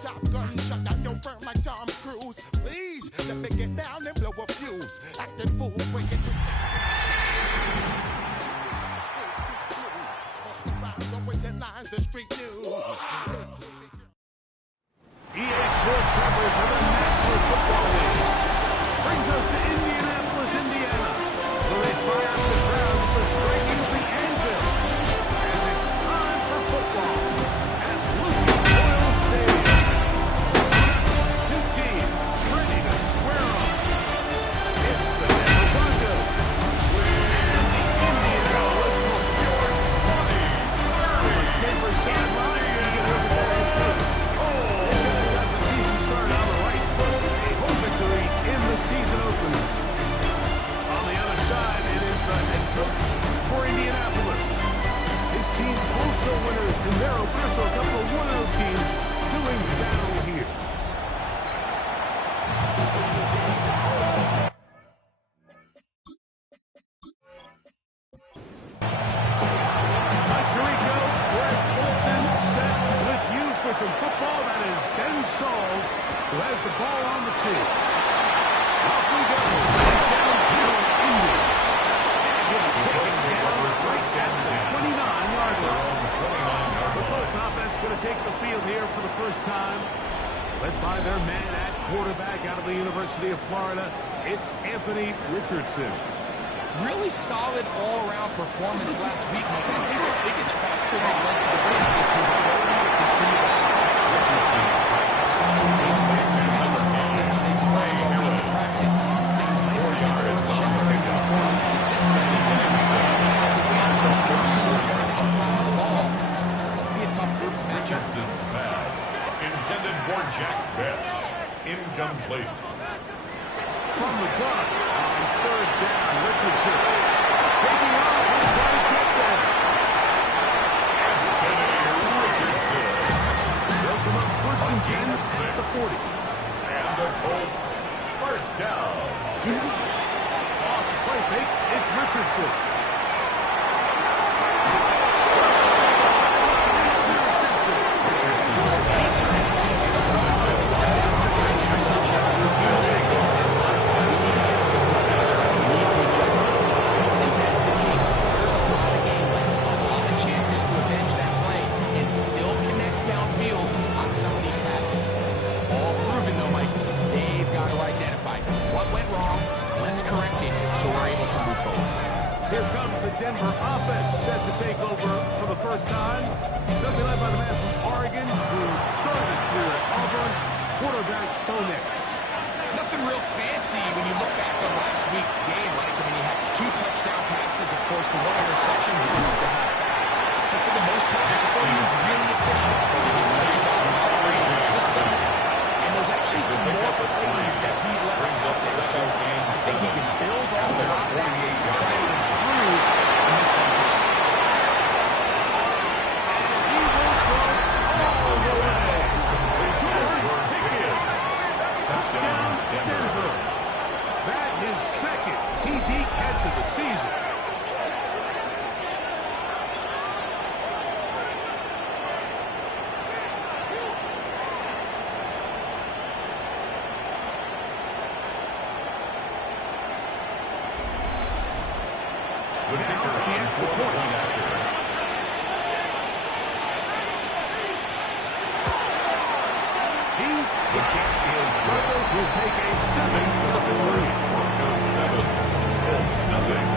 top gun shot at your firm like Tom Cruise. Please let me get down and blow a fuse. Acting fool, breaking always headlines, the street news. EA Sports coverage of the National Football League brings us to Indianapolis, Indiana, where they fire up the crowd with the striking of the anvil. And it's time for football at Lucas Oil Stadium. Two teams ready to square off. It's the Denver Broncos with the Indianapolis Colts. 20-30. On paper sideline, you can look at that in case. Season opener. On the other side, it is the head coach for Indianapolis. His team also winners in their opener, so a couple of 1-0 teams doing battle here. Tirico, Greg Olsen set with you for some football. That is Ben Sauls, who has the ball on the tee. Off we go. Downfield, Indy. And he'll take it down right at the 29-yard line. The Colts offense going to take the field here for the first time. Led by their man at quarterback out of the University of Florida. It's Anthony Richardson. Really solid all-around performance last week, Mike. I think the biggest factor that led to the win is his ability to continue to attack Richardson's Richardson's pass, intended for Jack Bech, incomplete. From the gun, on third down, Richardson taking off, he's trying to get there. Anthony Richardson. They'll come up first and 10 at the 40. And the Colts, first down. Off play fake, it's Richardson. Here comes the Denver offense set to take over for the first time. They'll be led by the man from Oregon who started his career at Auburn, quarterback Bo Nix. Nothing real fancy when you look back on last week's game, Mike. I mean, he had 2 touchdown passes, of course, the 1 interception. But for the most part, I thought he was really efficient. He did a nice job of operating the system. And there's actually some more plays that he left up there. So I think he can build off a lot of that to try to improve in this one too. And he will go all the way. Touchdown, Denver. That is second TD catch of the season. The kicker in for the point after. He's the champions. Broncos will take a 7-0 lead. Broncos 7, Colts nothing.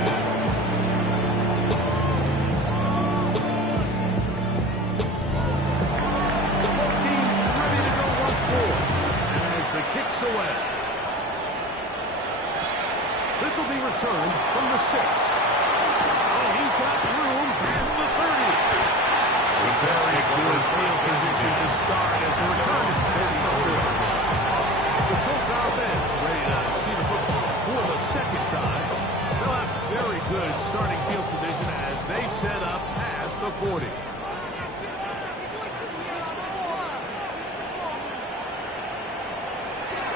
Both teams ready to go once more. As the kick's away. This will be returned from the 6. He's got room past the 30. Very good field position to start as the return is past the 40. The Colts offense ready to see the football for the second time. They'll have very good starting field position as they set up past the 40.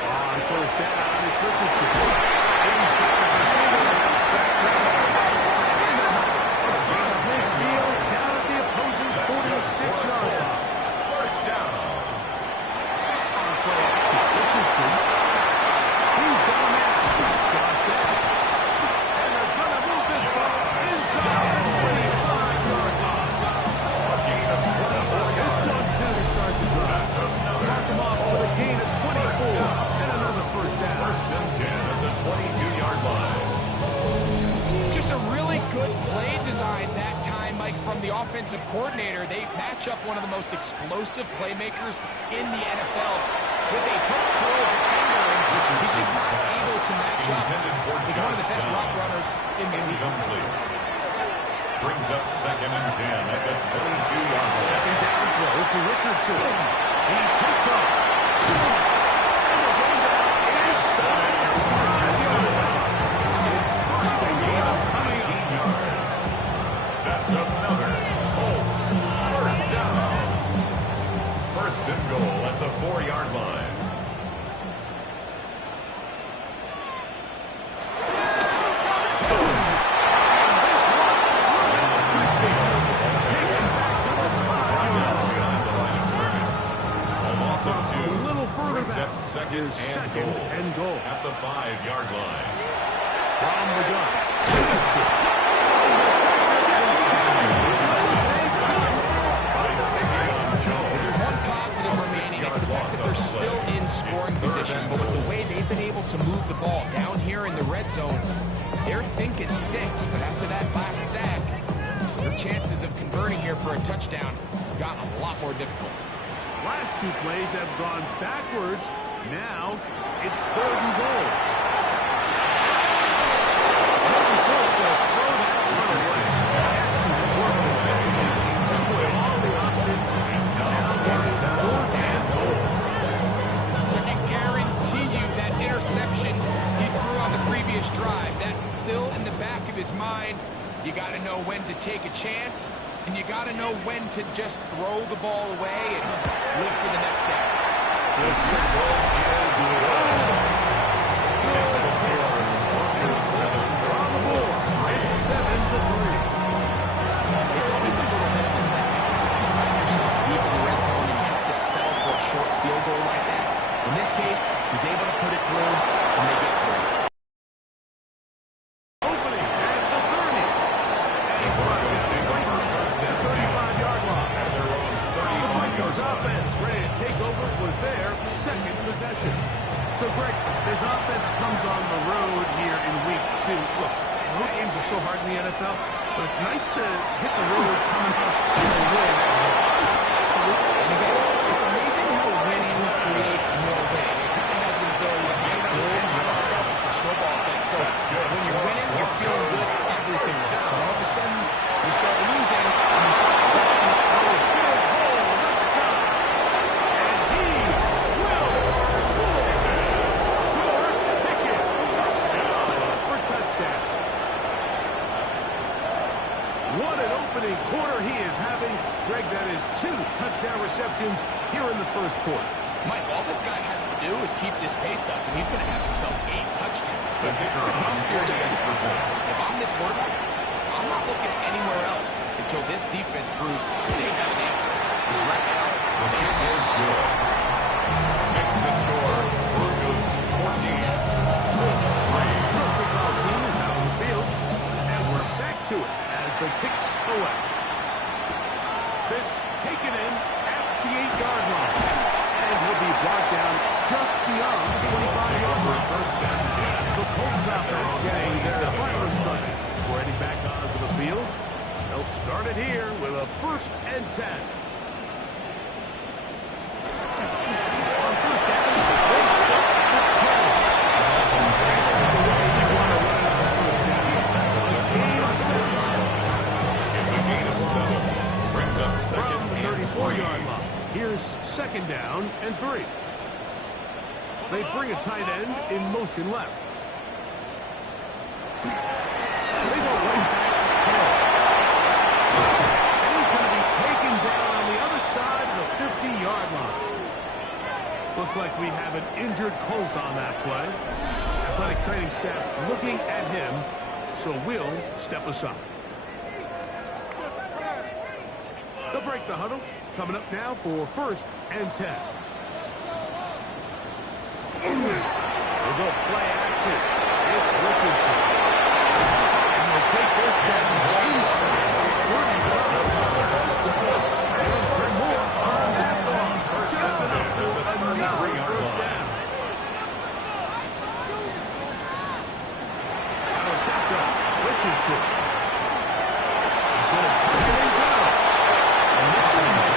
On first down, it's Richardson. He's got his receiver. Midfield down at the opposing 46 yards. match up one of the most explosive playmakers in the NFL with a hook curl defender, and he's just not able to match up with one of the best route runners in the league. Brings up 2nd and 10 at the 22-yard line. Second down throw for Richardson. He takes off. And the game down inside. It's first and goal coming 19 yards. That's another Colts first down. First and goal at the 4-yard line. Second and goal at the 5-yard line. From the gun. If there's one positive remaining, it's the fact that they're still in scoring position. But with the way they've been able to move the ball down here in the red zone, they're thinking 6. But after that last sack, their chances of converting here for a touchdown have gotten a lot more difficult. Last 2 plays have gone backwards. Now, it's 3rd and goal. Looking forward to throw that one away. Excellent work defensively. Just put all the options. It's now 4th and goal. I can guarantee you that interception he threw on the previous drive, that's still in the back of his mind. You got to know when to take a chance, and you got to know when to just throw the ball away and live for the next down. It's a goal. It's always a little bit like that. You find yourself deep in the red zone and you have to settle for a short field goal like that. In this case, he's able to put it through and they get through. Opening as the 30. And he's running the 35-yard line. The Broncos offense ready to take over for their second possession. So, Greg, this offense comes on the road here in week 2. Look, road games are so hard in the NFL, but it's nice to hit the road coming off a win. Absolutely. And again, it's amazing how winning creates more winning. It kind of has the ability to make good and stuff. It's a snowball thing. So when you're winning, you're feeling good. Everything works. And all of a sudden, you start losing, and you start questioning, oh, Field goal left side. And he will score. George Pickett. For touchdown. What an opening quarter he is having. Greg, that is 2 touchdown receptions here in the first quarter. Mike, all this guy has to do is keep this pace up, and he's going to have himself 8 touchdowns. But in all seriousness, if I'm this quarterback, I'm not looking anywhere else until this defense proves they have an answer. Because right now, The kick is good. Makes the score. Broncos 14. Colts 3. The football team is out on the field, and we're back to it as the kicks away. This taken in at the 8-yard line, and he'll be brought down just beyond the 25-yard line. First and 10. The Colts offense getting their final instruction. Heading back onto the field. They'll start it here with a 1st and 10. On first down, they start with Kelly. That's the way you want to run it on first down. A gain of 7. It's a gain of 7. Brings up second From the and 34-yard 3. line. Here's 2nd down and 3. They bring a tight end in motion left. They go right back to 10. And he's going to be taken down on the other side of the 50-yard line. Looks like we have an injured Colt on that play. Athletic training staff looking at him, so we'll step aside. They'll break the huddle. Coming up now for 1st and 10. We'll go play action. It's Richardson. And they'll take this down inside. They'll turn more on that ball. Just enough for another first down. Out of shotgun, Richardson. He's going to take it and go. And this one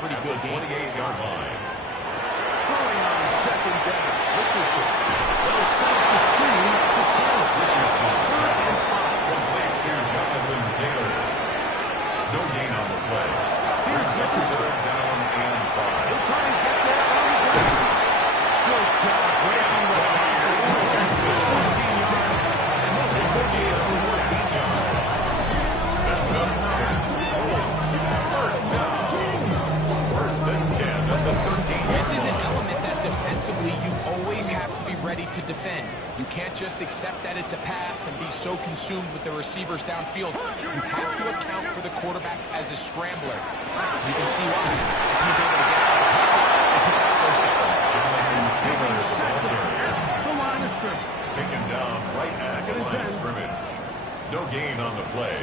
pretty at good the game. 28-yard line. Throwing on second down. Richardson. They'll set up the screen to Taylor. Richardson. Third and 5. Complete to Jonathan Taylor. No gain on the play. Here's Richardson. Third down and 5. He'll try and get there on the ground. Good job breaking the line. Richardson, 14 yards. And those are good gain for 14 yards. That's another Colts first down. First and 10 at the 13. This is an element that defensively you always have to be ready to defend. You can't just accept that it's a pass and be so consumed with the receivers downfield. You have to account for the quarterback as a scrambler. You can see why, as he's able to get out of the pocket and pick up first down. Taking steps at the line of scrimmage. Taken down right at the Second and line of 10. scrimmage. No gain on the play.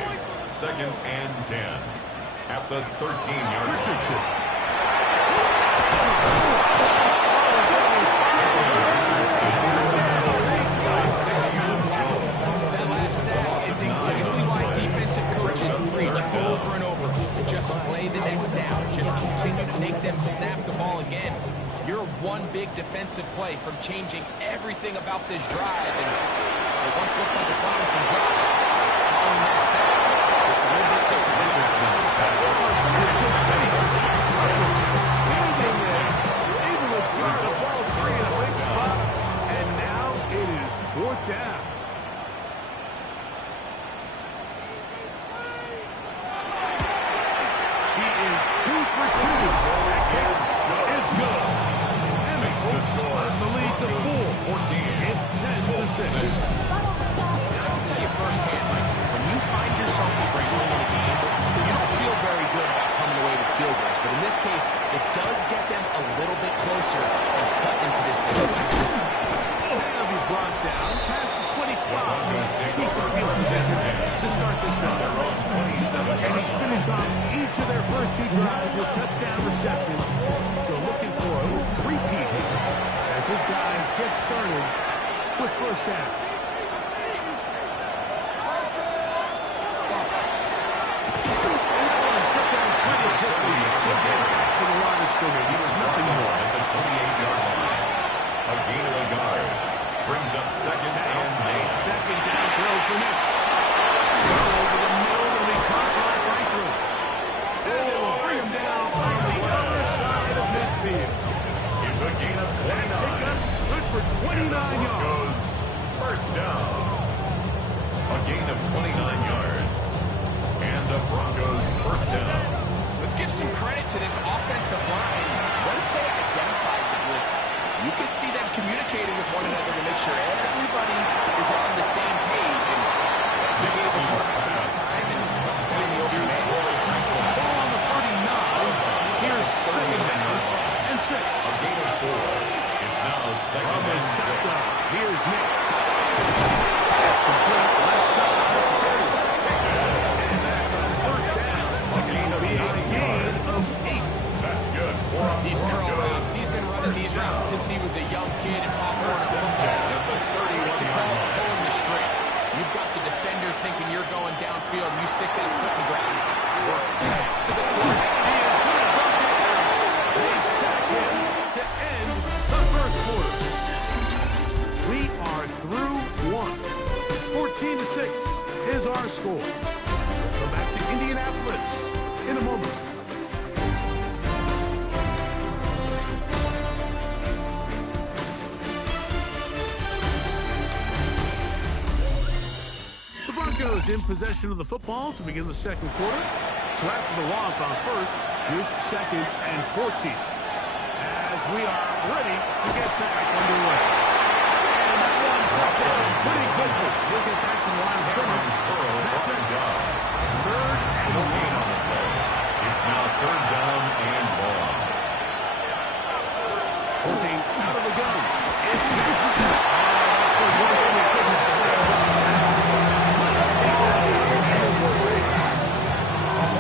Second and 10 at the 13-yard line. Richardson. That last sack is exactly why defensive coaches preach over and over. Just play the next down. Just continue to make them snap the ball again. You're one big defensive play from changing everything about this drive. And it once looked like a promising drive. Following that sack, it's a little bit different. Richardson's pass. Standing there, able to drop the ball free in a big spot. And now it is fourth down. He is 2 for 2. That kick is good. And the Colts cut the lead to 4. 14. It's 10-6. I'll tell you firsthand, Mike, when you find yourself trailing in a game, you don't feel very good about coming away with field goals. But in this case, it does get them a little bit closer and cut into this deficit. That'll be brought down past the 25. Decent field position to start this drive. And he's finished off each of their first 2 drives with touchdown receptions. So looking for a little three-peat here as his guys get started with first down. To the line of scrimmage. He was nothing more. At the 28-yard line. A gain of a yard. Brings up second and 8. Second down throw for Nix. Over the middle and he caught by Franklin. And it will bring him down on the other side of midfield. It's a gain of 29. Good for 29 yards. Goes first down. A gain of 29 yards. And the Broncos first down. Let's give some credit to this offensive line. Once they identified the blitz, you could see them communicating with one another to make sure everybody is on the same page. And that's what gave them more time and finally over the Ball on the 39. Here's second down and 6. A gain of 4. It's now second and 6. Here's Nix. Complete left side to Perry. And that's on first down. A gain of 8. That's good. These curl routes, he's been running these routes since he was a young kid in Pop Warner football. To call it pulling the string. You've got the defender thinking you're going downfield, and you stick that foot in the ground. Work to the quarterback. He is going to bump it down. They sack him to end the first quarter. We are through 1. 14-6 is our score. We'll go back to Indianapolis in a moment. The Broncos in possession of the football to begin the second quarter. So after the loss on first, here's second and 14. As we are ready to get back underway. And that one shut down pretty quickly. We'll get back to the line of scrimmage. That's it. Third and No gain on the play. It's now third down and long. Looking out of the gun. It's that's what one thing we couldn't have done.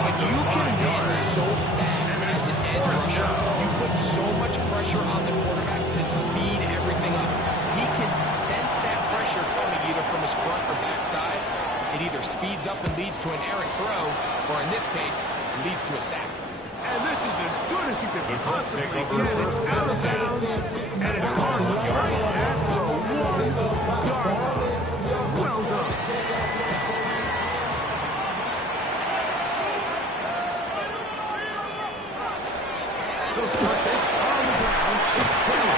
If you can win so fast as an edge rusher, you put so much pressure on the quarterback to speed everything up. He can sense that pressure coming either from his front or back side. It either speeds up and leads to an errant throw, or in this case, leads to a sack. And this is as good as you could possibly get. It's out of bounds, and it's marked right at the 1-yard line. Well done. They'll start this on the ground. It's Taylor.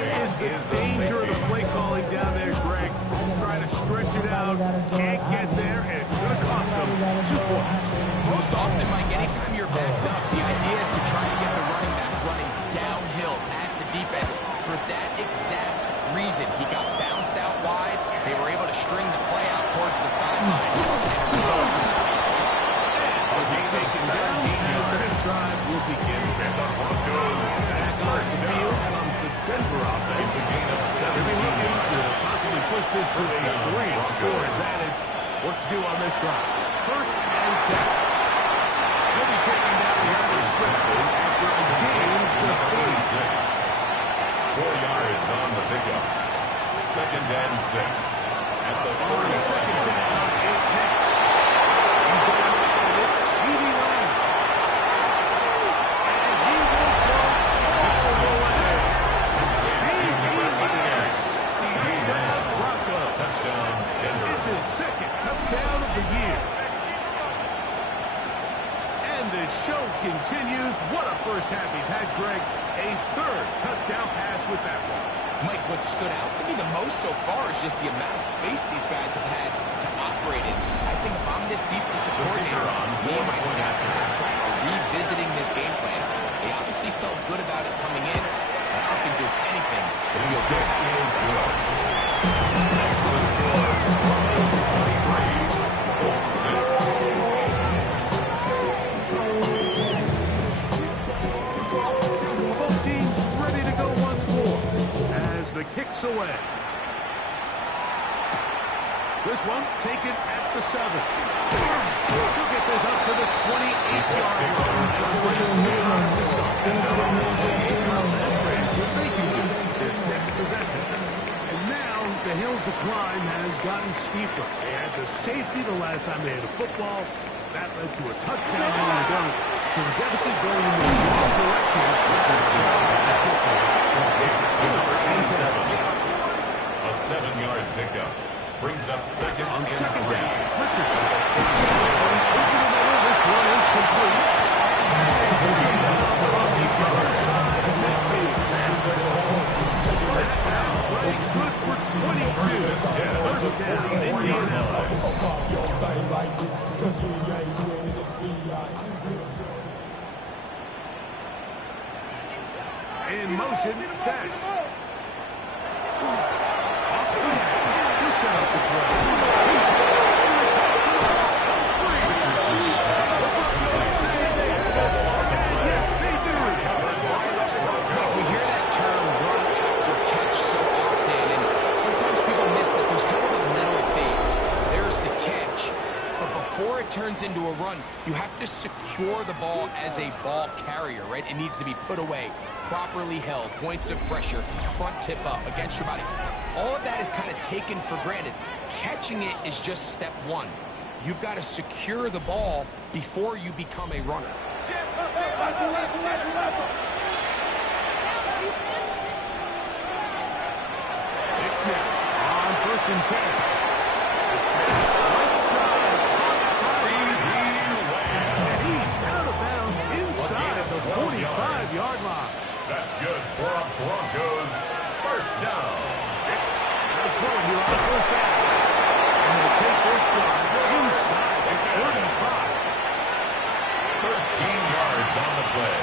That is the danger of the play calling down there, Greg. Trying to stretch it out, can't get there, and it's going to cost them 2 points. Most often, Mike, anytime you're backed up, the idea is to try to get the running back running downhill at the defense. For that exact reason, he got bounced out wide. They were able to string the play out towards the sideline, and it results in the sack. Taken down as the next drive will begin. And the Broncos Back on the field comes the Denver offense. a gain of They'll be 17 looking to yards. possibly push this to a 3-score advantage. What to do on this drive? First and 10. He'll be taking down Russell Swift after a gain just 36. 4 yards on the pickup. Second and 6. At the On the 42nd second yard down, line. it's Hicks. He's going to and it's CeeDee Lamb. And he will go all the way. CeeDee Lamb, Broncos. Touchdown, Denver. It's his second touchdown of the year. And the show continues. What a first half he's had, Greg. A third touchdown pass with that one. Mike, what stood out to me the most so far is just the amount of space these guys have had to operate in. I think if I'm this defensive coordinator, me and my staff are revisiting this game plan. They obviously felt good about it coming in, but I don't think there's anything to feel good about this one. So the score, Broncos 23, Colts 6. Both teams ready to go once more as the kick's away. This one taken at the 7. He'll get this up to the 28-yard line. This next possession. And now the hill to climb has gotten steeper. They had the safety the last time they had a football. That led to a touchdown a minute ago. So the deficit going in the wrong direction. A 7-yard pickup brings up second On and second 3. down, Richardson. Over the middle, this one is complete. First down, play good for 22. First down, Indianapolis. In motion, dash. Off the back. He'll set up the throw. Yes, they do. We hear that term run after catch so often, and sometimes people miss that there's kind of a middle phase. There's the catch, but before it turns into a run, you have to secure the ball as a ball carrier, right? It needs to be put away, properly held, points of pressure, front tip up against your body. All of that is kind of taken for granted. Catching it is just step one. You've got to secure the ball before you become a runner. It's now on first and 10. This pass right side. And he's out of bounds inside the 45-yard line. That's good for a Broncos first down. It's the throw here on first down. And they take this drive inside the 35. 13 yards on the play.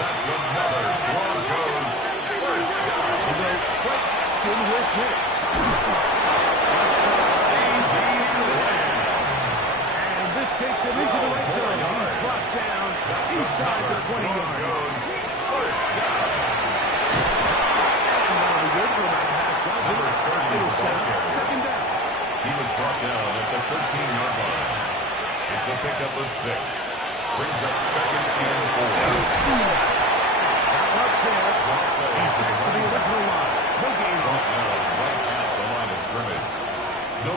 That's another Broncos first down. We'll go quick action with Hicks. And this takes him into the red zone. He's brought down inside the 20-yard line. First down. And that'll be good for about a half dozen. It'll set up second down. He was brought down at the 13-yard line. It's a pickup of 6. Brings up second and 4. Not much there. He's back to the original line. No gain. Brought down right at the line of scrimmage. No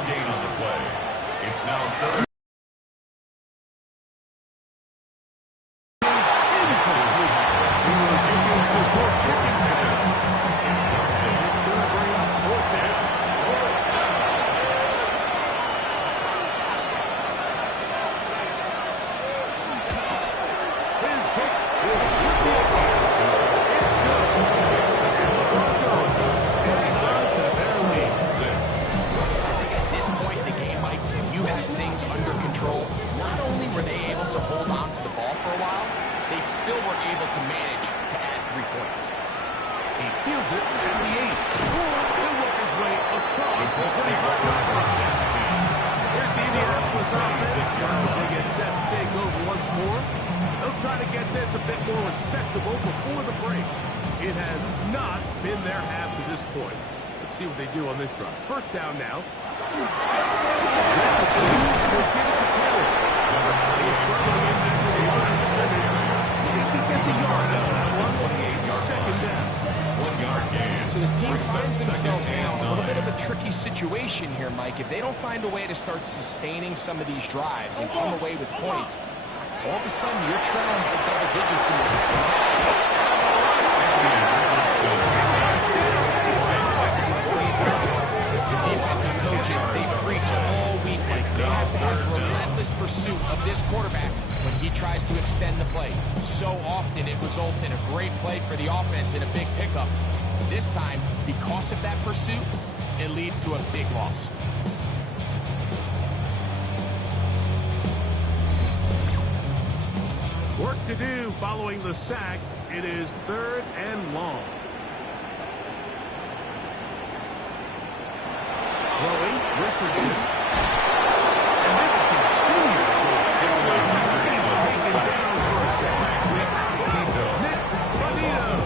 He fields it at the 8. He'll work his way across the 25-yard line. Here's the Indianapolis offense. As they get set to take over once more. They'll try to get this a bit more respectable before the break. It has not been their half to this point. Let's see what they do on this drive. First down now. We'll give it to Taylor. Number 20 is struggling in back to the line of scrimmage. See if he gets a yard out of that one. 28-yard second down. 1-yard gain. So this team finds themselves now in a little bit of a tricky situation here, Mike. If they don't find a way to start sustaining some of these drives and come away with points, all of a sudden you're trailing by double digits in the second half. The defensive coaches, they preach all week, Mike. They have to have relentless pursuit of this quarterback when he tries to extend the play. So often it results in a great play for the offense and a big pickup. This time, because of that pursuit, it leads to a big loss. Work to do following the sack. It is 3rd and long. Throwing, Richardson. And they will continue to go. He's taken down for a sack. Nick Bonito.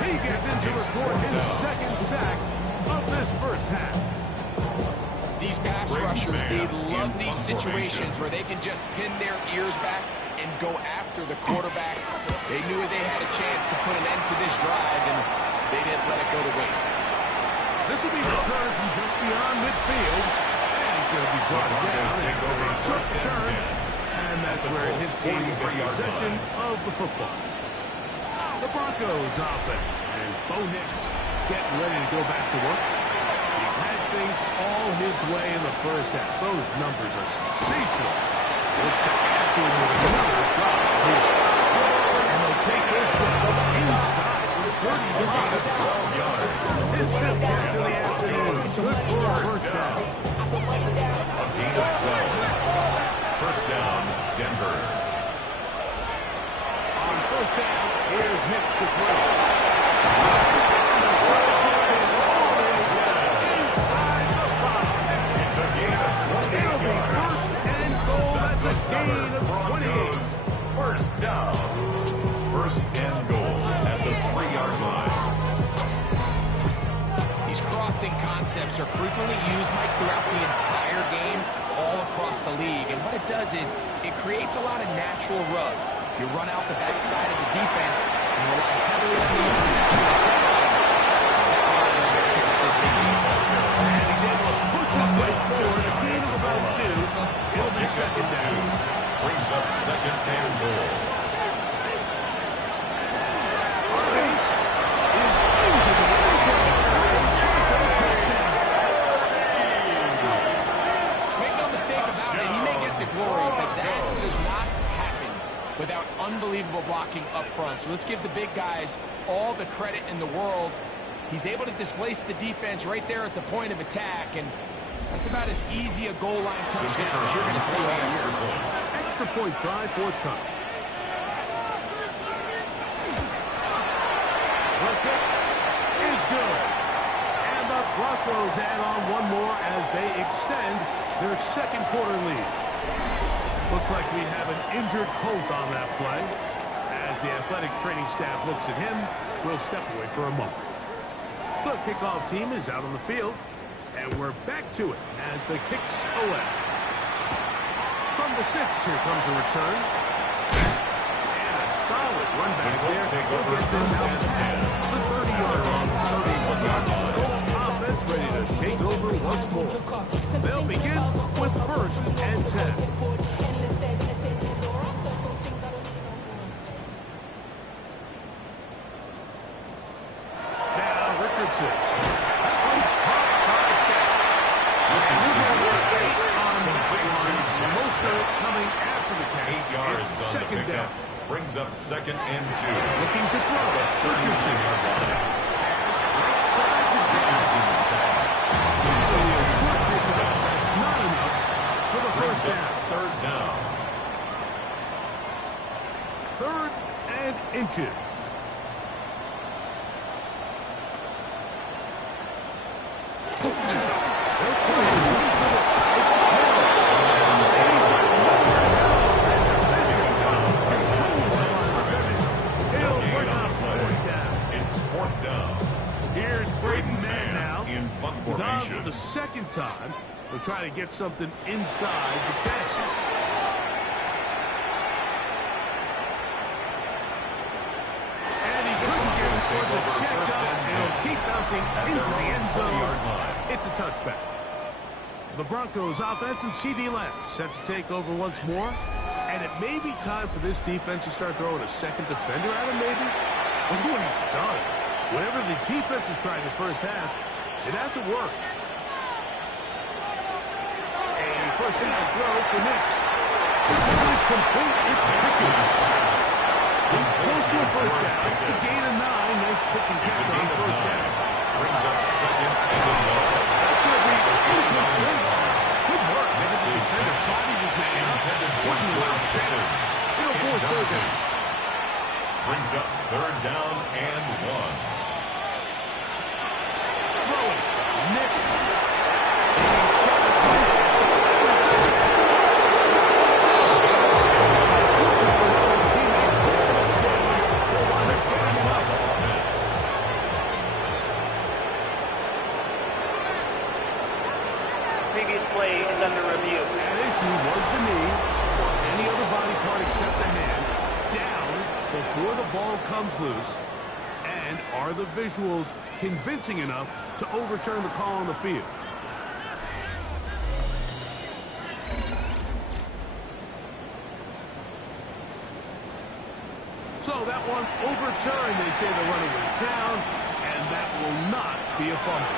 He gets in to record his second sack of this first half. These pass rushers, they love these situations where they can just pin their ears back and go after the quarterback. They knew they had a chance to put an end to this drive, and they didn't let it go to waste. This will be returned from just beyond midfield. And he's going to be brought down and over a short return. And that's where his team will get possession of the football. The Broncos offense. And Bo Nix getting ready to go back to work. He's had things all his way in the first half. Those numbers are sensational. Looks to add to him with another drive here. And they'll take this one inside. 30 yards. 12 yards. His 5th catch of the afternoon. Good for a first down. A gain of 12. First down, Denver. On first down, here's Nix to throw. Inside the 5. It's a gain of 28 yards. First and goal. That's a gain of 28. First down. First and goal at the 3-yard line. These crossing concepts are frequently used, Mike, throughout the entire game, all across the league. And what it does is it creates a lot of natural rubs. You run out the backside of the defense and rely heavily on the yards after the catch. Exactly how they're going to pick up this big game. And he's able to push his way forward. A gain of about 2. It'll be second down. Brings up second and goal. Glory, but that does not happen without unbelievable blocking up front. So let's give the big guys all the credit in the world. He's able to displace the defense right there at the point of attack, and that's about as easy a goal line touchdown as you're going to see all year. Extra point try, forthcoming. The kick is good. And the Broncos add on one more as they extend their second quarter lead. Looks like we have an injured Colt on that play. As the athletic training staff looks at him, we'll step away for a moment. The kickoff team is out on the field, and we're back to it as the kicks away. From the 6, here comes a return. And a solid run back there. We'll get this out to the 30-yard line. 31-yard line. Colts offense ready to take over once more. They'll begin with 1st and 10. Coming after the catch. 8 yards on second the pickup. down. Brings up second and 2. Looking to throw. Richardson. Right side to Richardson's pass. Not enough for the first down. Third down. 3rd and inches. He's on for the second time. We're trying to get something inside the 10. And he couldn't get his foot to check up, and he'll keep bouncing into the end zone. It's a touchback. The Broncos offense and C.D. Lamb set to take over once more. And it may be time for this defense to start throwing a second defender at him, maybe. Look what he's done. Whatever the defense has tried in the first half, it hasn't worked. A first down throw for Nix. This one is complete. It's Pickens. He's close to a first down. To gain a 9. Nice pitching catch on first down. Brings up second and 1. That's going to be incomplete. Good work. Maybe the defender bodied his man up. Wouldn't allow pitch. He'll force third down. Brings up third down and 1. Throwing. Nix. Previous play is under review. That issue was the knee, or any other body part except the hand, down before the ball comes loose. And are the visuals convincing enough to overturn the call on the field? So that one overturned. They say the runner was down, and that will not be a fumble.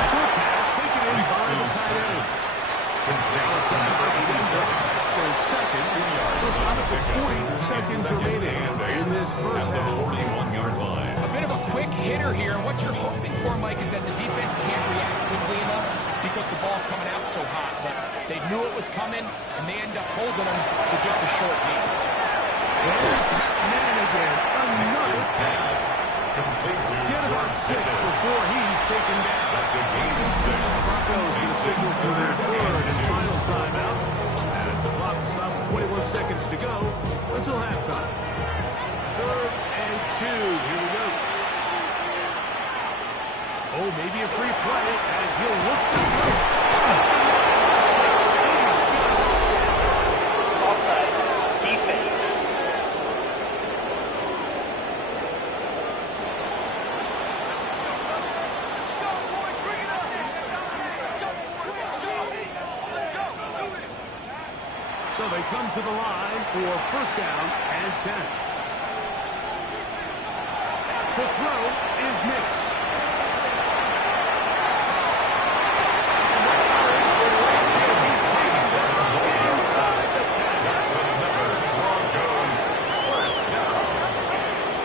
Short pass taken in by the tight ends. Now it's up to Denver. It's their second. Just under 40 seconds remaining in this first half. 41-yard line. A bit of a quick hitter here, and what you're hoping for, Mike, is that the defense can't react quickly enough because the ball's coming out so hot. But they knew it was coming, and they end up holding them to just a short gain. There's Pat Man again. Another pass. Complete to Get about 6 before he's taken down. That's a gain of 6. Broncos will signal for their third and final timeout. As the clock stops with 21 seconds to go until halftime. 3rd and 2. Here we go. Oh, maybe a free play as he'll look to throw. Offside. Defense. So they come to the line for first down and 10. To throw is Nix. Inside the 10. That's another Broncos first down.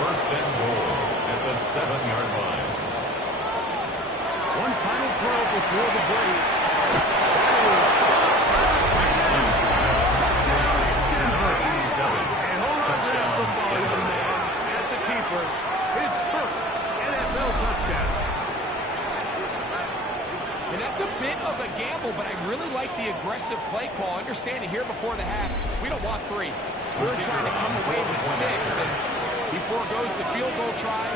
First and goal at the 7-yard line. One final throw before the break. And hold on to that football, young man. That's a keeper. His first NFL touchdown. And that's a bit of a gamble, but I really like the aggressive play call. Understanding here before the half, we don't want 3. We're trying to come away with 6. And before goes the field goal try,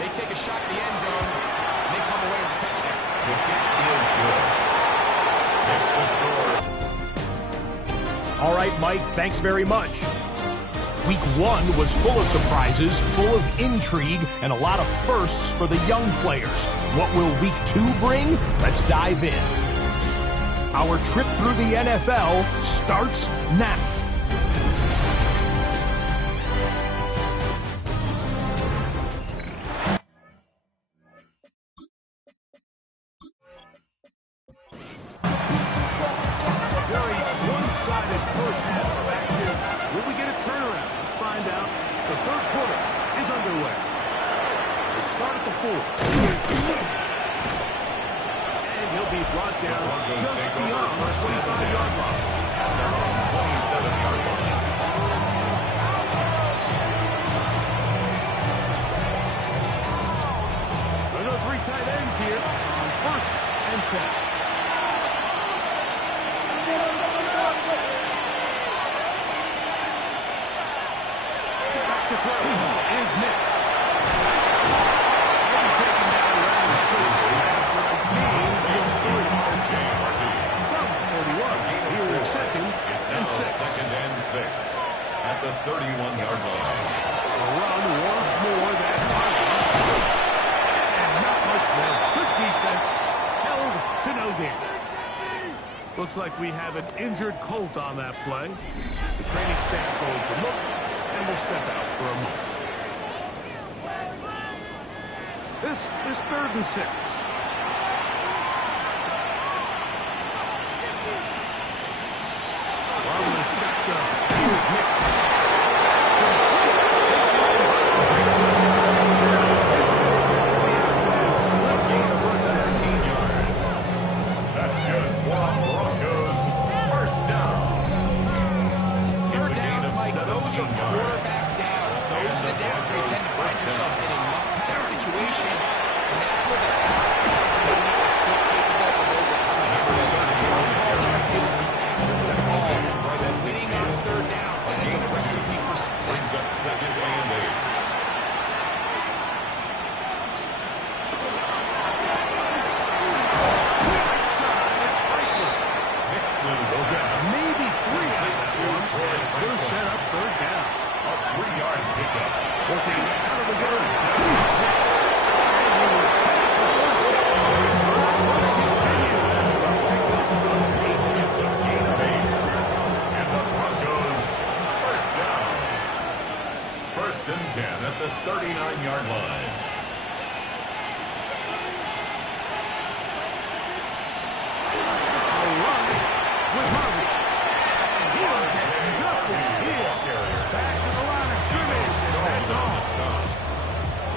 they take a shot in the end zone, and they come away with a touchdown. The kick is good. Next to score. All right, Mike, thanks very much. Week 1 was full of surprises, full of intrigue, and a lot of firsts for the young players. What will Week 2 bring? Let's dive in. Our trip through the NFL starts now. Very one-sided first half of action. Will we get a turnaround? Let's find out. The third quarter is underway. They start at the 4. And he'll be brought down just beyond the 25-yard line. At their own 27-yard line. Another 3 tight ends here. is mixed. And taken down around the street. Just 3. From 41, here is second and 6. Second and 6 at the 31-yard line. A run once more. That's Harvey. And not much there. Good defense. Held to no gain. Looks like we have an injured Colt on that play. The training staff going to look, and we'll step out for a moment. This is 3rd and 6. From the shotgun, here's Nick. That's good for Broncos. First down. Third downs, Mike, those are quarterback downs. Those are the downs where you tend to find yourself in a must-pass situation, and that's where the top guys in the league are still capable of overcoming it. So, one ball downfield, accurate ball, but winning on third downs, that is a recipe for success. Brings up second and 8. Maybe 3 out of this one. We'll set up third down. A 3-yard pickup. Working out of the gun. It's a gain of 8. And the Broncos, first down. First and 10 at the 39-yard line. With Harvey. And he'll get nothing here. Back to the line of scrimmage. That's all.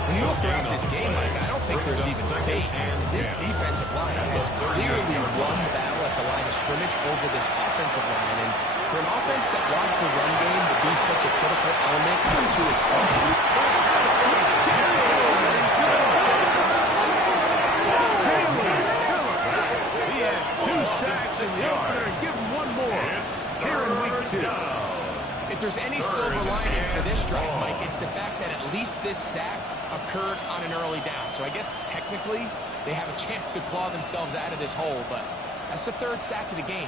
When you look throughout this game, Mike, I don't think there's even debate. This defensive line has clearly won the battle at the line of scrimmage over this offensive line. And for an offense that wants the run game to be such a critical element to its play, He had 2 sacks in the opener and give him 1 more here in week 2. if there's any silver lining for this drive, Mike, it's the fact that at least this sack occurred on an early down. So I guess technically they have a chance to claw themselves out of this hole, but that's the 3rd sack of the game.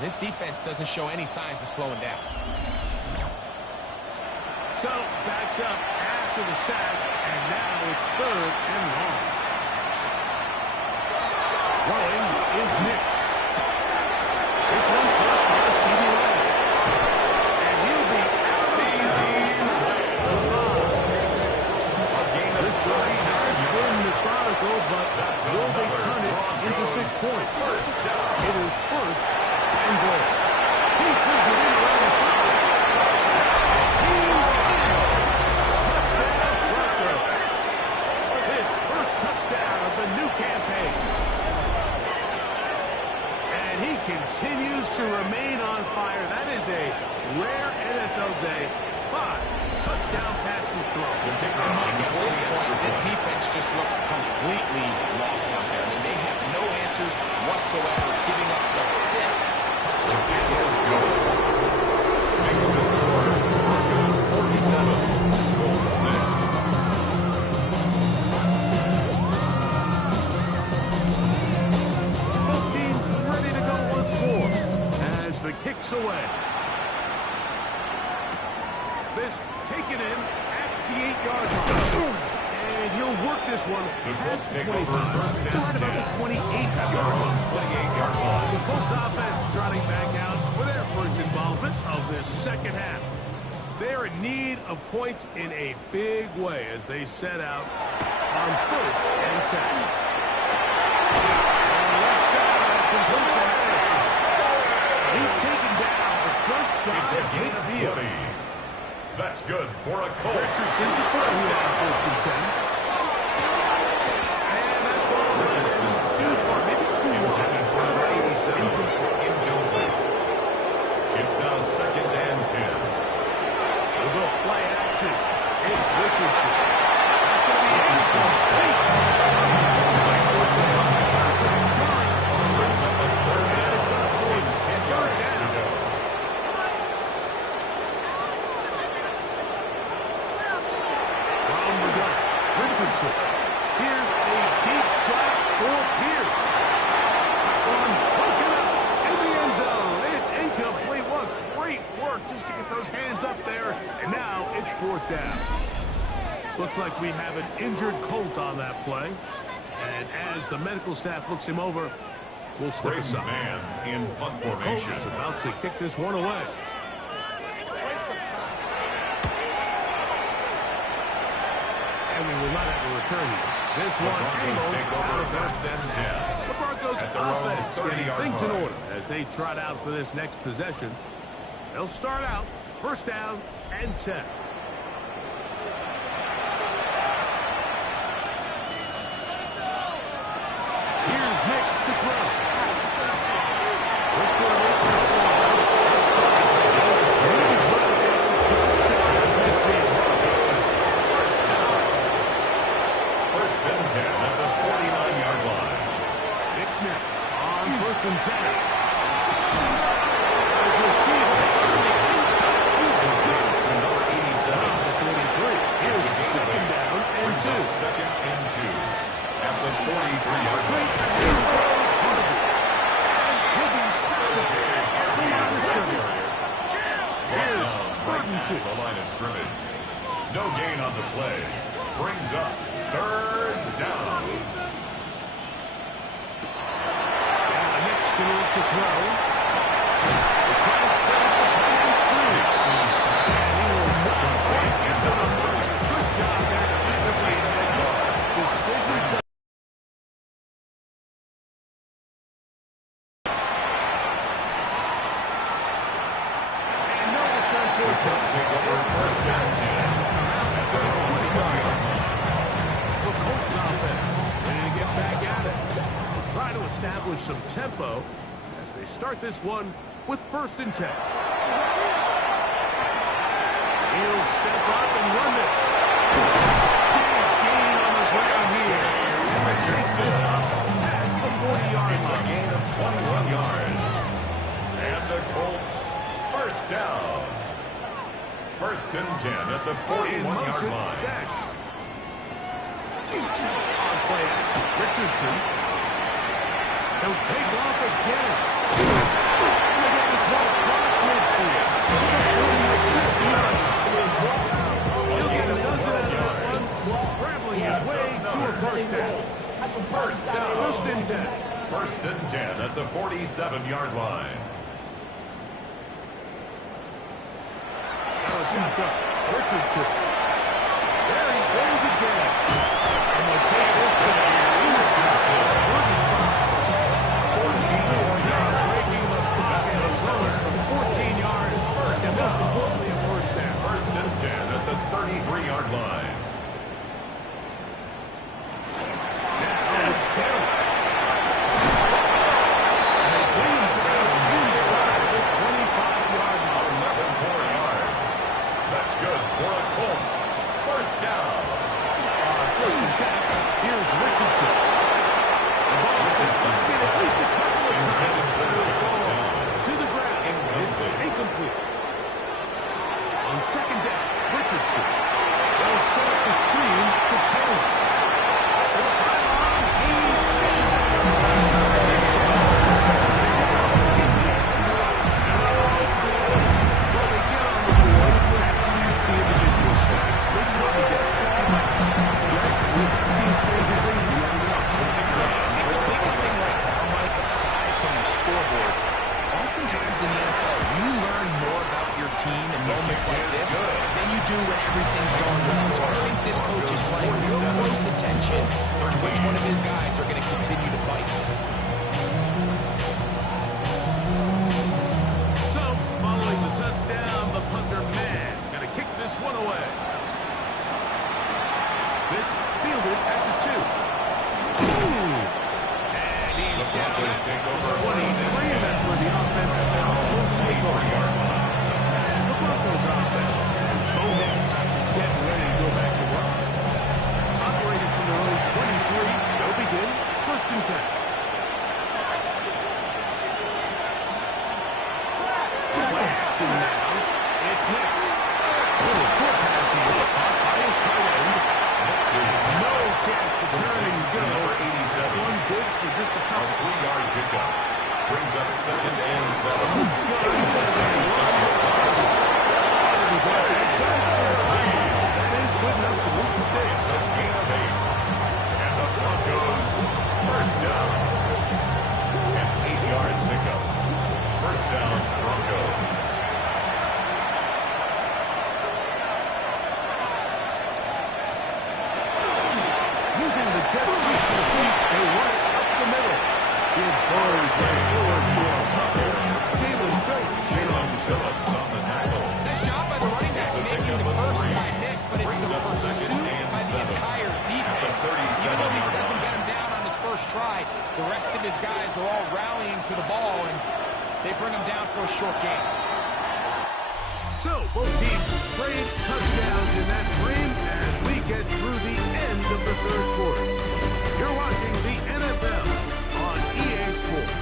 This defense doesn't show any signs of slowing down. So backed up after the sack, and now it's 3rd and long. Throwing is Nix. This one caught by C.D. Lamb. And he'll be This drive has been methodical, but will they turn it into 6 points? It is 1st and goal. He pulls it in around the 5. He's in. Touchdown, Broncos. His first touchdown of the new campaign. And he continues to remain on fire. That is a rare NFL day. 5 touchdown passes thrown. At this point, the defense just looks completely lost out there. I mean, they have no answers whatsoever, giving up the 5th touchdown pass. Makes the score Broncos 47, Colts 6. Both teams ready to go once more as the kick's away. This taken in at the 8-yard line. And he'll work this one past the 25 to right about the 28-yard line. 28-yard line. The Colts offense trotting back out for their first involvement of this second half. They're in need of points in a big way as they set out on 1st and 10. And left side, complete to Harris. He's taken down, but just shy of midfield. That's good for a Colts. Richardson to first down, 1st and 10. And that ball Richardson too far, maybe too wide. intended for number 87. Incomplete. It's now 2nd and 10. We'll go play action. It's Richardson. That's going to be incomplete. And it's going to force 10 yards to go. Richardson. Here's a deep shot for Pierce. One broken up in the end zone. It's incomplete. What great work just to get those hands up there. And now it's fourth down. Looks like we have an injured Colt on that play. And as the medical staff looks him over, we'll step aside. Man in punt formation. Colts about to kick this one away. And we will not have a return here. This one Broncos take over first and 10. The Broncos At their own offense getting 30-yard things in line. order as they trot out for this next possession. They'll start out first down and 10. Here's Nix to throw. First and 10 at the 49-yard line. Nix now on first and 10. As receiver, To number 87. 43. Here's the second down and Brings 2. up second and 2 at the 43-yard line. He'll be stopped at the line of scrimmage. Here's third and 2. The line of scrimmage. No gain on the play. Brings up third down. Now next to look to throw. The try to set up the tight end screen. Into the money. Good job there defensively. Decisions. And no return for the Let's take over first and 10 at the 20-yard line. The Colts offense ready to get back at it. They'll try to establish some tempo as they start this one with first and 10. He'll step up and run this. Big gain on the ground here. As they chase this up past the 40-yard It's a line. gain of 21 yards. And the Colts first down. First and 10 at the 41-yard line. Dash. On play action, Richardson. He'll take off again. Look at this one across midfield. To the 46-yard line. He'll get a dozen out of that one, scrambling his way to a first down. First down. First and 10. First and 10 at the 47-yard line. Now a shotgun. Richardson. There he goes again. And they'll take this one inside. 14 yards. Breaking the pocket and going for 14 yards. And most importantly, a first down. First and 10 at the 33-yard line. Now it's Taylor. And they bring him down inside the 25-yard line. 11 more yards. That's good for the Colts. First down. On first and 10, here's Richardson. The ball Richardson is at least a couple of intended for the times. first down. To the ground. It's incomplete. On second down, Richardson. They'll set up the screen to Taylor. For the pylon, he's well, they get on the board. That's the individual stats. Makes what we get. Right? We've seen stranger things. You never know. I think the biggest thing right now, Mike, aside from the scoreboard, oftentimes in the NFL, you learn more about your team in moments like this than you do when everything's going well. So I think this coach is playing real close attention to which one of his guys are going to continue to fight. So, following the touchdown, the punter man going to kick this one away. This fielded at the 2. And he's down Broncos at take over 23, and that's where the offense will take over. The Broncos offense. Bo Nix getting ready to go back to work. Operating from their own 23, they'll begin first and 10. Play action now. It's Nix. Little short pass here, caught by his tight end. Nix is no sticks. It's a gain of 8. And the Broncos, first down. An 8-yard pickup. First down, Broncos. Using the jet sweep to the feet, they run it up the middle. It goes right forward for Jalen Phillips on the tackle. Nice job by the running back, making the first guy miss, but it's the pursuit by the entire defense. Even though he doesn't get him down on his first try, the rest of his guys are all rallying to the ball, and they bring him down for a short gain. So, both teams trade touchdowns in that frame as we get through the end of the third quarter. You're watching the NFL on EA Sports.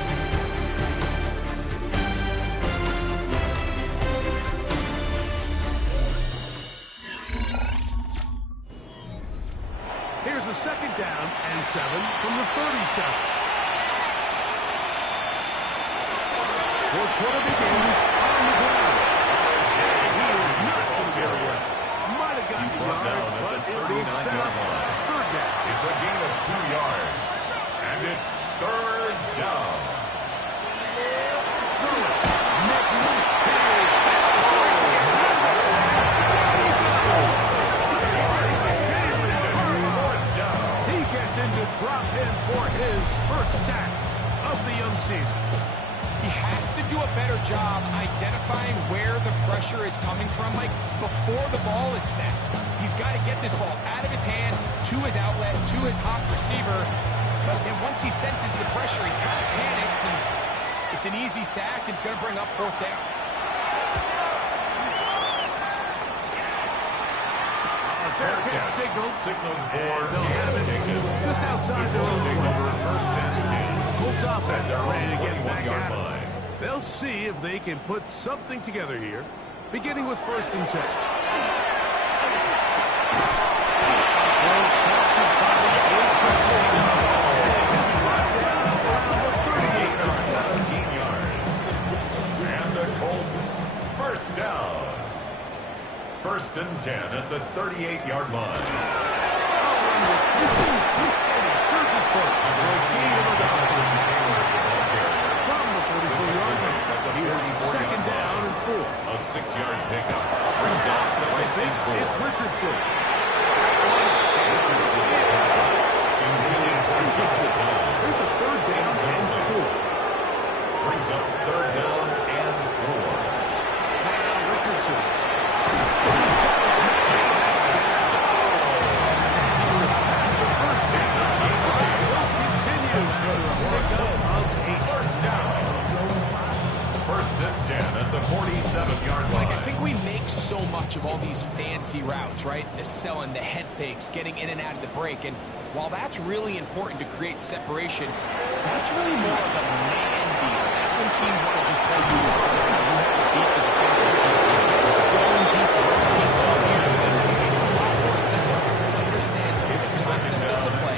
Here's a second down and 7 from the 37. Fourth quarter begins on the ground. Might have gotten the yard, but it will set up third down. It's a gain of 2 yards. And it's third down. He gets into drop in for his first sack of the young season. He has to do a better job identifying where the pressure is coming from, Mike, before the ball is snapped. He's got to get this ball out of his hand, to his outlet, to his hot receiver. But then once he senses the pressure, he kind of panics, and it's an easy sack. It's going to bring up fourth down. Fair catch signaled for they'll have it just outside their own First and 10. Colts offense They're ready to get 21 back yard at it. line. They'll see if they can put something together here, beginning with first and 10. And the Colts, first down. First and 10 at the 38-yard line. Surges for a gain of a dollar. From the 44-yard line. He was second down and 4. A 6-yard pickup. Brings up second and 4. It's Richardson. There's a third down and 4. Brings up third down and 4. Now Richardson. First and 10 at the 47-yard line. Like, I think we make so much of all these fancy routes, right? The selling, the head fakes, getting in and out of the break. And while that's really important to create separation, that's really more of a man beat. That's when teams want to just play you. You have to beat the defender. Zone defense, like we saw here, it's a lot more simple. Understand the concept of the play.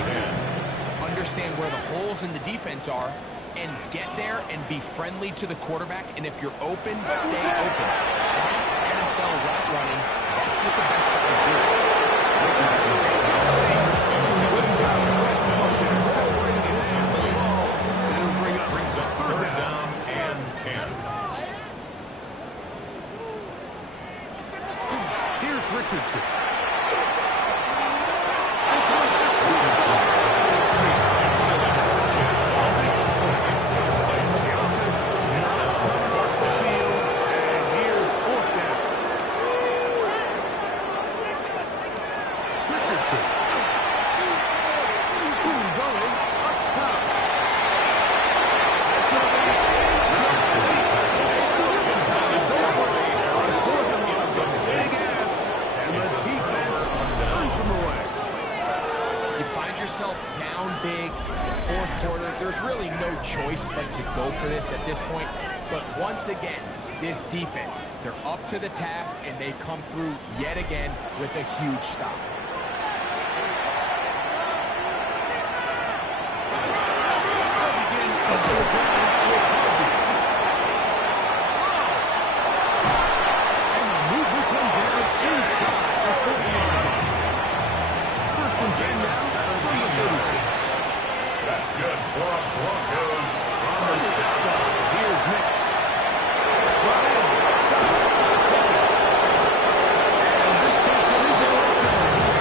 Understand where the holes in the defense are, and get there and be friendly to the quarterback. And if you're open, stay open. That's NFL route running. That's what the best guys do. Brings up third down and 10. Here's Richardson. Down big, it's the fourth quarter. There's really no choice but to go for this at this point. But once again, this defense, they're up to the task, and they come through yet again with a huge stop. gain now from the 36. That's good for a Broncos from the shotgun. Here's Nix. Brought in. And this takes it into the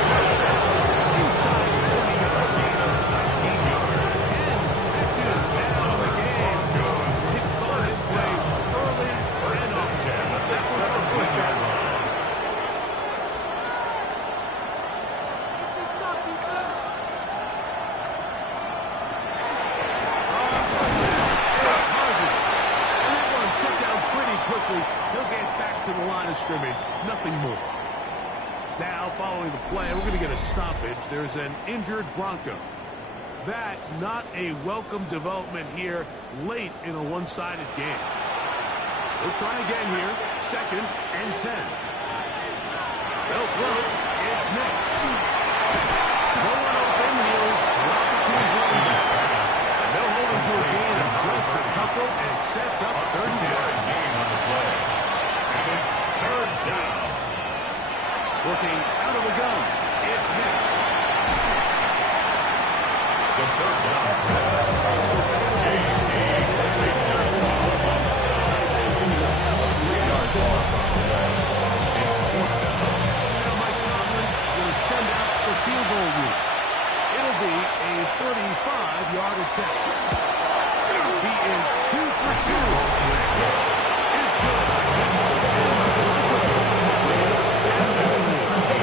red zone. Inside the 20-yard gain of 19 yards. And catches now the game. Hit on his play early and often. At the 17-yard line. He'll get back to the line of scrimmage. Nothing more. Now, following the play, we're going to get a stoppage. There's an injured Bronco. That, not a welcome development here late in a one-sided game. We'll try again here. 2nd and 10. They'll throw. It's next. No one open. He'll drop it to his right. They'll hold him to a gain of just a couple and sets up 3rd down. Gain on the play. And it's 3rd down. Working out of the gun. It's next. The 3rd down pass. J.T. taking that ball on the side. A 3-yard loss on the play. It's 4th down. Now Mike Tomlin will send out the field goal route. It'll be a 35-yard attempt. He is 2 for 2. It's good.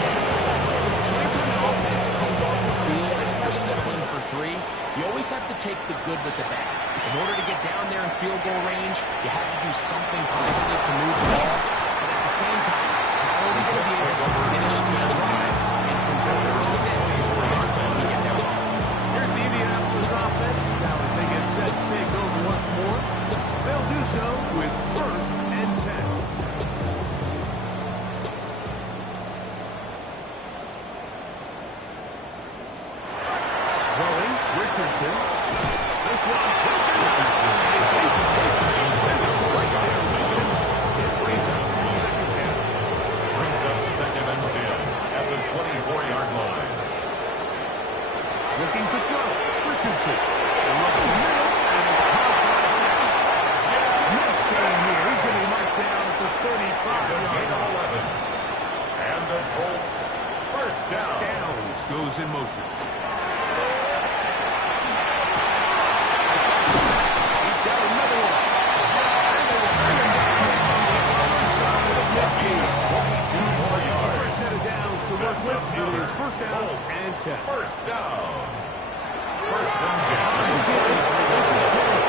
So anytime an offense comes off the field and they're settling for 3, you always have to take the good with the bad. In order to get down there in field goal range, you have to do something positive to move the ball. But at the same time, how are we going to be able to finish these drives and convert for 6 the next time we get down? Here's the Indianapolis offense. Now as they get set to take over once more, they'll do so with 1st and 10. Throwing, Richardson. This one, Richardson. It's a right there, Wiggins. It brings up 2nd down. Brings up 2nd and 10 at the 24-yard line. Looking to throw. Richardson. Up the middle, and it's caught by next game here. He's going to be marked down at the 35-yard line. And the Colts 1st down. Downs goes in motion. He's got another one. And they will bring him down on the other side of midfield. 22 more yards. First set of downs to work with. It is 1st down and 10. 1st down. 1st and 10. This is Taylor.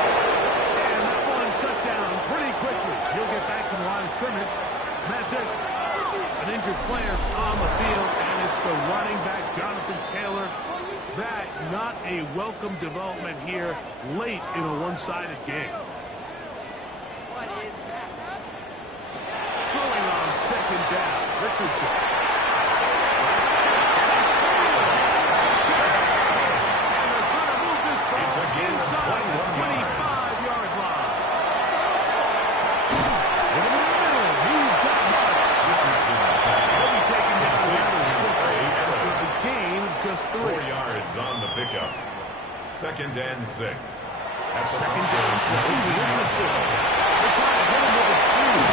And that one shut down pretty quickly. He'll get back to the line of scrimmage. That's it. An injured player on the field, and it's the running back, Jonathan Taylor. That, not a welcome development here late in a one-sided game. Throwing on 2nd down, Richardson. It's a gain of 21 yards. 25-yard line. In the middle, he's got Marks. Richardson's pass. He'll be taken down rather swiftly with a gain of just 3. 4 yards on the pickup. 2nd and 6. At the 2nd down, Richardson. They're trying to hit him with a screen.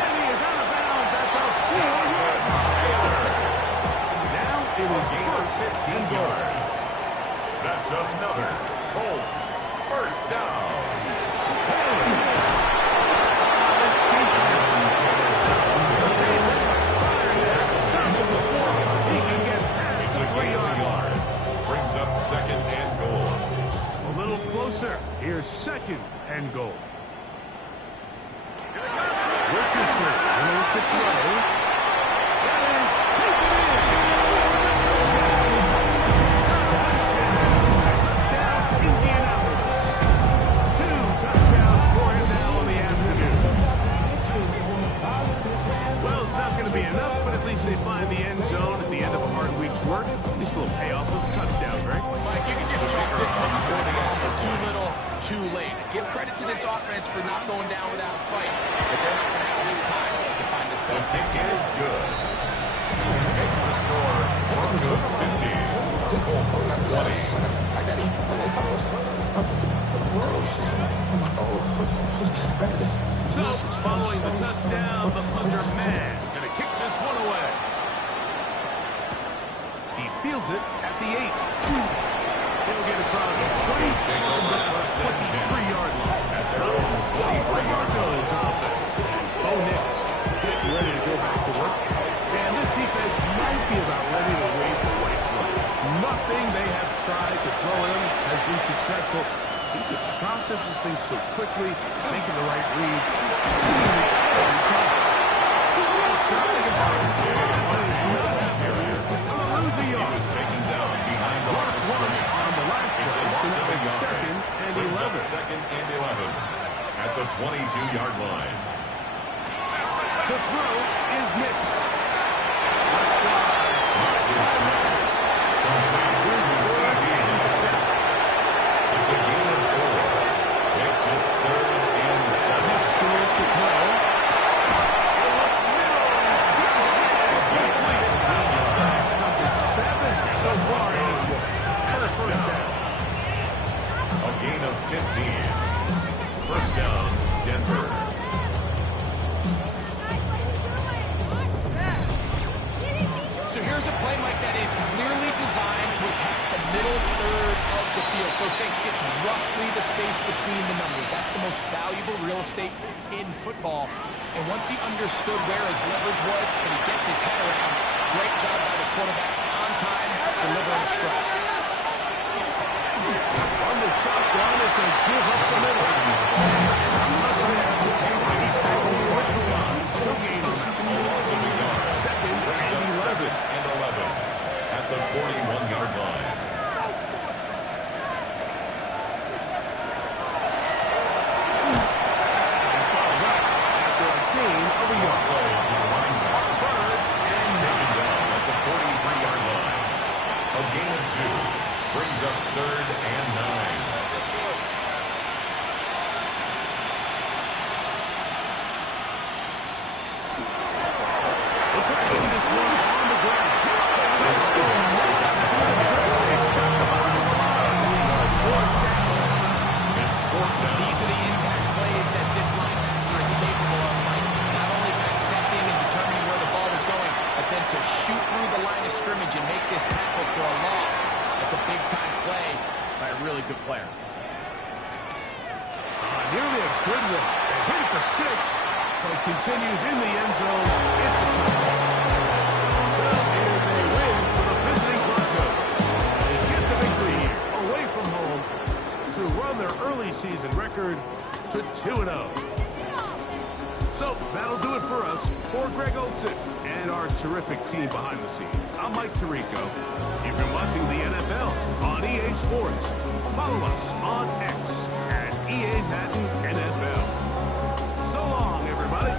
And he is out of bounds at the 4-yard line. Now it is gain of 15 yards. That's another Colts 1st down. He can get past It's the a gain of 3-yard a line. yard. Brings up 2nd and goal. A little closer. Here's 2nd and goal. Richardson willing to throw. That is taken in. Touchdown, Indianapolis. 2 touchdowns for him now on the afternoon. Well, it's not going to be enough, but at least they find the end zone at the end of a hard week's work. Just a little payoff with a touchdown, right? Mike, you can just chalk this one up to too little, too late. Give credit to this offense for not going down without a fight, but they're not going to have enough time to find The themselves. kick is good. Makes the score So, following the touchdown, the punter man going to kick this one away. He fields it at the 8. He'll get across the 23-yard line. At their own 23-yard line. Offense. Bo Nix getting ready to go back to work. And this defense might be about ready to wave the white flag. Nothing they have tried to throw in has been successful. He just processes things so quickly, making the right read. Lose a yard. He was taken down behind the last one on the last possession. Second and 11. Second and 11 at the 22-yard line. To throw is Nix. Left side. This is Nix. Here's the CB and set. It's a gain of 4. Makes it 3rd and 7. Next to throw. So far in this one. First down. A gain of 15. First down, Denver. So here's a play like that is clearly designed to attack the middle third of the field. So think it's roughly the space between the numbers. That's the most valuable real estate in football. And once he understood where his leverage was and he gets his head around, great job by the quarterback on time, delivering a strike. On the shotgun, it's a give up the middle. He's back to the original line. No gain on that. A loss of a yard. Second and 11. And 11 at the 41-yard line. After a gain of a yard. To the linebacker. Bird and taken down at the 43-yard line. A gain of 2 brings up 3rd and 9. These are the impact plays that this linebacker is capable of, Mike. Not only dissecting and determining where the ball is going, but then to shoot through the line of scrimmage and make this tackle for a loss. That's a big-time play by a really good player. Nearly a good one. They hit at the 6, but continues in the end zone. It's a touchdown. So it is a win for the visiting Broncos. They get the victory here, away from home, to run their early season record to 2-0. So that'll do it for us. For Greg Olson and our terrific team behind the scenes, I'm Mike Tirico. You've been watching the NFL on EA Sports. Follow us on X at EA Madden NFL. So long, everybody.